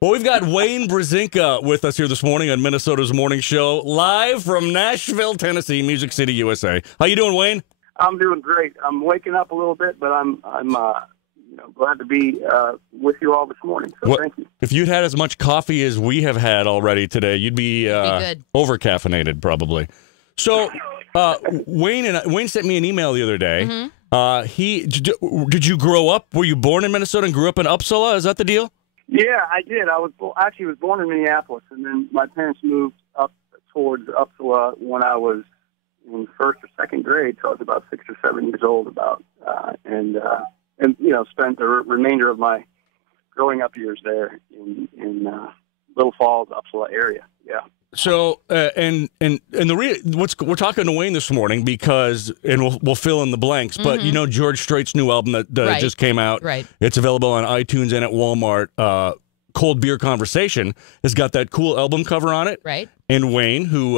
Well, we've got Wayne Brezinka with us here this morning on Minnesota's Morning Show, live from Nashville, Tennessee, Music City, USA. How you doing, Wayne? I'm doing great. I'm waking up a little bit, but I'm glad to be with you all this morning. So thank you. If you'd had as much coffee as we have had already today, you'd be good. over-caffeinated probably. So Wayne sent me an email the other day. Mm-hmm. Did you grow up? Were you born in Minnesota and grew up in Uppsala? Is that the deal? Yeah, I did. I was born in Minneapolis, and then my parents moved up towards Uppsala when I was in first or second grade, so I was about 6 or 7 years old, and spent the remainder of my growing up years there in Little Falls, Uppsala area. Yeah. So we're talking to Wayne this morning because we'll fill in the blanks. But you know George Strait's new album that just came out. Right. It's available on iTunes and at Walmart. Cold Beer Conversation has got that cool album cover on it. Right. And Wayne, who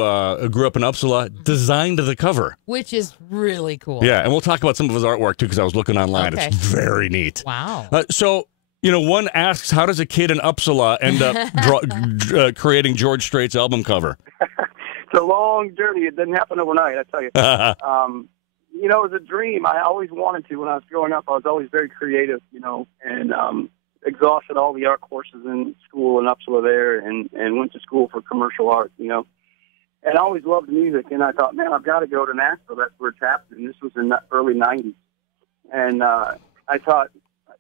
grew up in Uppsala, designed the cover, which is really cool. Yeah, and we'll talk about some of his artwork too because I was looking online. Okay. It's very neat. Wow. So. One asks, how does a kid in Uppsala end up creating George Strait's album cover? It's a long journey. It didn't happen overnight, I tell you. It was a dream. I always wanted to. When I was growing up, I was always very creative, and exhausted all the art courses in school in Uppsala there and went to school for commercial art, and I always loved music. And I thought, man, I've got to go to Nashville. That's where it's happening. This was in the early 90s. And I thought,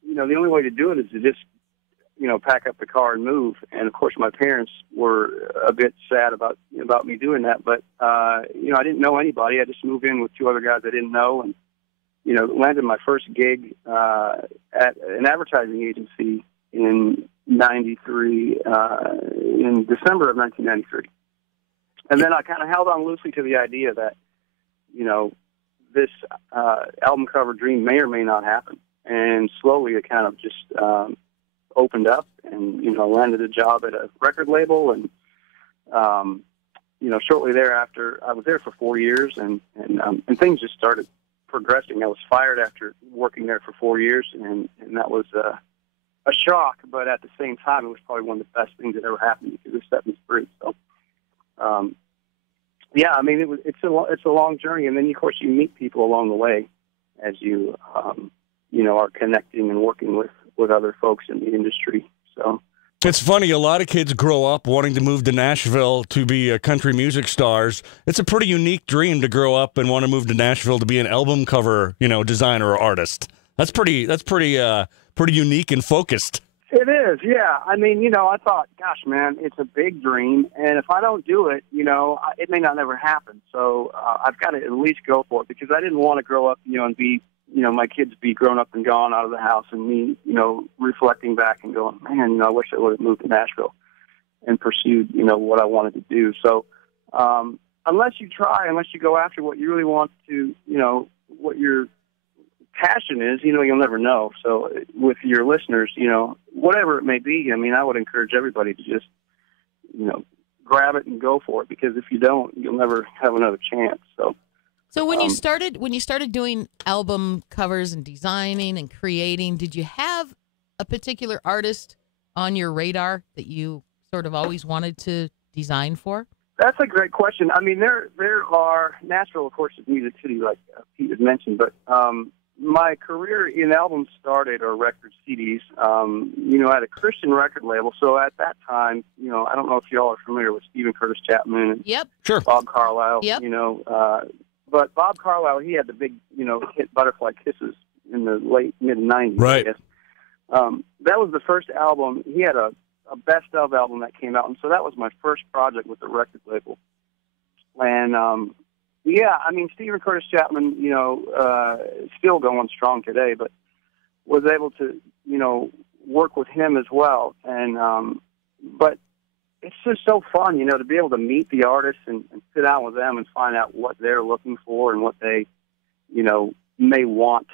the only way to do it is to just, pack up the car and move. And of course, my parents were a bit sad about me doing that. But, I didn't know anybody. I just moved in with two other guys I didn't know and, landed my first gig at an advertising agency in 93, in December of 1993. And then I kind of held on loosely to the idea that, this album cover dream may or may not happen. And slowly it kind of just opened up and, landed a job at a record label. And, shortly thereafter, I was there for 4 years and things just started progressing. I was fired after working there for 4 years, and that was a shock. But at the same time, it was probably one of the best things that ever happened because it set me free. So, it's a long journey. And then, of course, you meet people along the way as you are connecting and working with other folks in the industry. So it's funny. A lot of kids grow up wanting to move to Nashville to be country music stars. It's a pretty unique dream to grow up and want to move to Nashville to be an album cover, designer or artist. That's pretty unique and focused. It is, yeah. I thought, gosh, man, it's a big dream, and if I don't do it, it may not never happen. So I've got to at least go for it because I didn't want to grow up, and be my kids be grown up and gone out of the house and me, reflecting back and going, man, I wish I would have moved to Nashville and pursued, what I wanted to do. So unless you go after what you really want to, what your passion is, you'll never know. So with your listeners, whatever it may be, I would encourage everybody to just, grab it and go for it because if you don't, you'll never have another chance. So when you started doing album covers and designing and creating, did you have a particular artist on your radar that you sort of always wanted to design for? That's a great question. There are Nashville, of course, is Music City, like Pete had mentioned, but my career in albums or record CDs, at a Christian record label. So at that time, I don't know if y'all are familiar with Stephen Curtis Chapman and Yep. Sure. Bob Carlisle, Yep. But Bob Carlisle, he had the big, hit Butterfly Kisses in the late, mid-'90s, right. I guess. That was the first album. He had a best of album that came out, and so that was my first project with the record label. And, Stephen Curtis Chapman, still going strong today, but was able to, work with him as well. And, but it's just so fun, to be able to meet the artists and sit down with them and find out what they're looking for and what they, may want,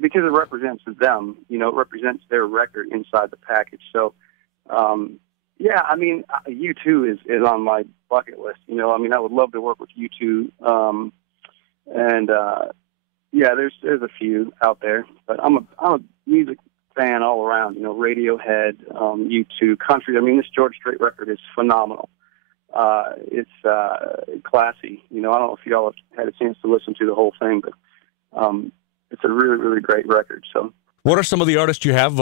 because it represents them, it represents their record inside the package. So, U2 is on my bucket list. I would love to work with U2. There's a few out there, but I'm a music fan all around. You know, Radiohead, U2, country. I mean, this George Strait record is phenomenal. It's classy. You know, I don't know if y'all have had a chance to listen to the whole thing, but it's a really, really great record. So, what are some of the artists you have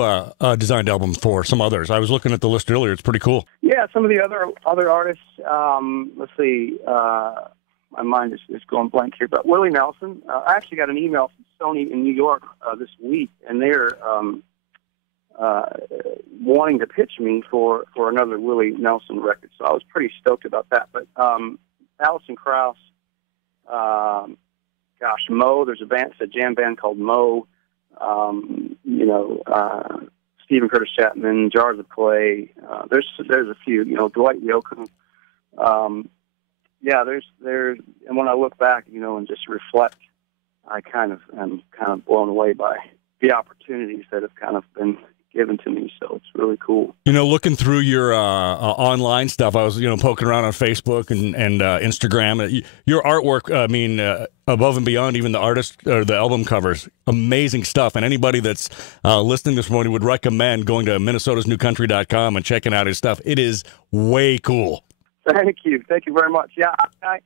designed albums for? Some others. I was looking at the list earlier. It's pretty cool. Yeah, some of the other artists. Let's see. My mind is going blank here. But Willie Nelson. I actually got an email from Sony in New York this week, and they're wanting to pitch me for another Willie Nelson record. So I was pretty stoked about that. But Alison Krauss, Mo. There's a jam band called Mo. You know, Stephen Curtis Chapman, Jars of Clay. There's a few. You know, Dwight Yoakam. Yeah, there's and when I look back, you know, and just reflect, I am kind of blown away by the opportunities that have kind of been given to me. So it's really cool. You know, looking through your online stuff, I was, you know, poking around on Facebook and Instagram. Your artwork, I mean, above and beyond even the artist or the album covers, amazing stuff. And anybody that's listening this morning would recommend going to minnesotasnewcountry.com and checking out his stuff. It is way cool. Thank you very much. Yeah, I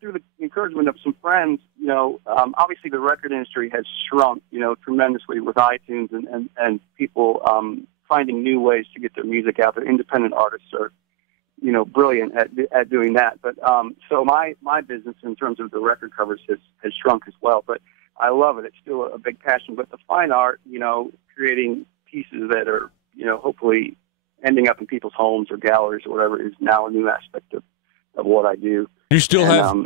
through the encouragement of some friends, you know, obviously the record industry has shrunk, you know, tremendously with iTunes and people finding new ways to get their music out there. Independent artists are, you know, brilliant at doing that. But so my business in terms of the record covers has shrunk as well. But I love it. It's still a big passion. But the fine art, you know, creating pieces that are, you know, hopefully ending up in people's homes or galleries or whatever is now a new aspect of what I do. Do you still have?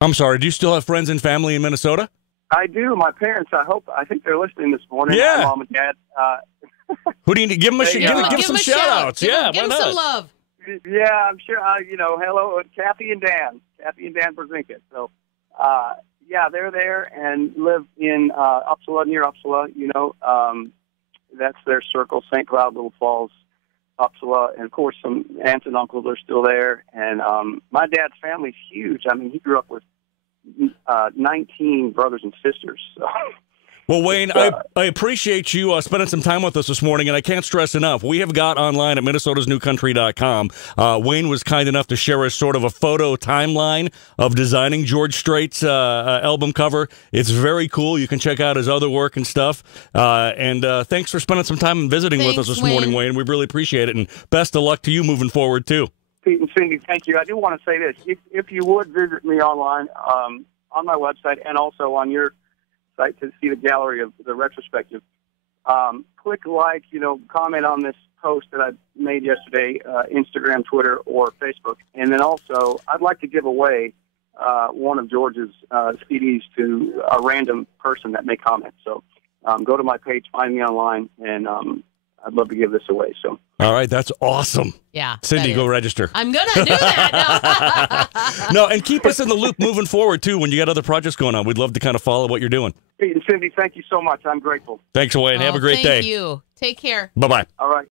I'm sorry. Do you still have friends and family in Minnesota? I do. My parents. I think they're listening this morning. Yeah. My mom and dad. Who do you need? Give them some shout outs. Yeah. Give them some love. Yeah, I'm sure. You know, hello, Kathy and Dan Brezinka. So, yeah, they're there and live in Uppsala, near Uppsala. You know, that's their circle. St. Cloud, Little Falls, Uppsala, and of course some aunts and uncles are still there. And my dad's family's huge. I mean, he grew up with 19 brothers and sisters. So. Well, Wayne, I appreciate you spending some time with us this morning, and I can't stress enough, we have got online at minnesotasnewcountry.com. Wayne was kind enough to share us sort of a photo timeline of designing George Strait's album cover. It's very cool. You can check out his other work and stuff. And thanks for spending some time and visiting with us this morning, Wayne. We really appreciate it, and best of luck to you moving forward, too. Pete and Cindy, thank you. I do want to say this. If you would visit me online on my website and also on your site to see the gallery of the retrospective, click like, you know, comment on this post that I made yesterday, Instagram, Twitter, or Facebook. And then also, I'd like to give away one of George's CDs to a random person that may comment. So go to my page, find me online, and I'd love to give this away. So. All right, that's awesome. Yeah. Cindy, go register. I'm going to do that. No, and keep us in the loop moving forward, too, when you got other projects going on. We'd love to kind of follow what you're doing. Pete and Cindy, thank you so much. I'm grateful. Thanks, Wayne. Have a great day. Thank you. Take care. Bye-bye. All right.